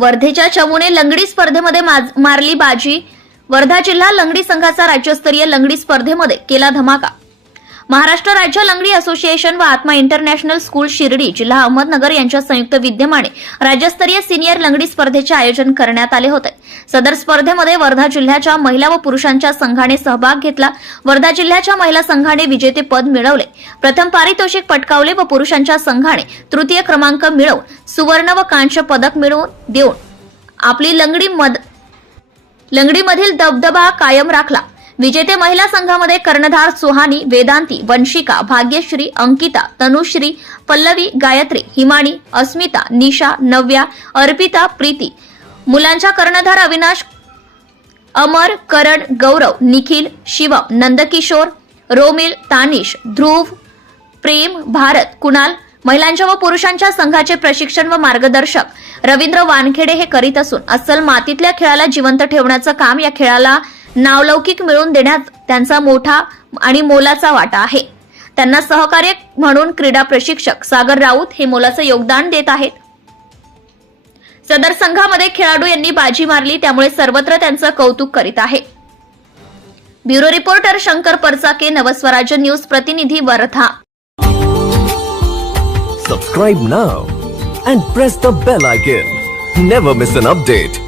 वर्धेच्या चमूने लंगडी स्पर्धेमध्ये मारली बाजी। वर्धा जिल्हा लंगडी संघाचा राज्यस्तरीय लंगडी स्पर्धेमध्ये केला धमाका। महाराष्ट्र राज्य लंगडी असोसिएशन व आत्मा इंटरनॅशनल स्कूल शिर्डी जिल्हा अहमदनगर यांच्या संयुक्त विद्यमाने राज्यस्तरीय सिनियर लंगडी स्पर्धेचे आयोजन करण्यात आले होते। सदर स्पर्धेमध्ये वर्धा जिल्ह्याच्या महिला व पुरुषांच्या संघाने सहभाग घेतला। वर्धा जिल्ह्याच्या महिला संघाने विजेतेपद मिळवले, प्रथम पारितोषिक पटकावले व पुरुषांच्या संघाने तृतीय क्रमांक मिळवून सुवर्ण व कांस्य पदक मिळवून देऊन आपली लंगडीमधील दबदबा कायम राखला। विजेते महिला संघामध्ये कर्णधार सुहानी, वेदांती, वंशिका, भाग्यश्री, अंकिता, तनुश्री, पल्लवी, गायत्री, हिमानी, अस्मिता, निशा, नव्या, अर्पिता, प्रीती। मुलांच्या कर्णधार अविनाश, अमर, करण, गौरव, निखिल, शिवम, नंदकिशोर, रोमिल, तानिश, ध्रुव, प्रेम, भारत, कुणाल। महिलांच्या व पुरुषांच्या संघाचे प्रशिक्षण व मार्गदर्शक रवींद्र वानखेडे हे करीत असून अस्सल मातीतल्या खेळाला जिवंत ठेवण्याचं काम, या खेळाला नावलौकिक मिळवून देण्यात त्यांचा मोठा आणि मोलाचा वाटा आहे। त्यांना सहकार्य म्हणून क्रीडा प्रशिक्षक सागर राऊत हे मोलाचं योगदान देत आहेत। सदर संघामध्ये खेळाडू यांनी बाजी मारली, त्यामुळे सर्वत्र त्यांचं कौतुक करीत आहे। Bureau reporter Shankar Parchake, Navswarajya news प्रतिनिधी, Wardha. Subscribe now and press the bell icon. Never miss an update.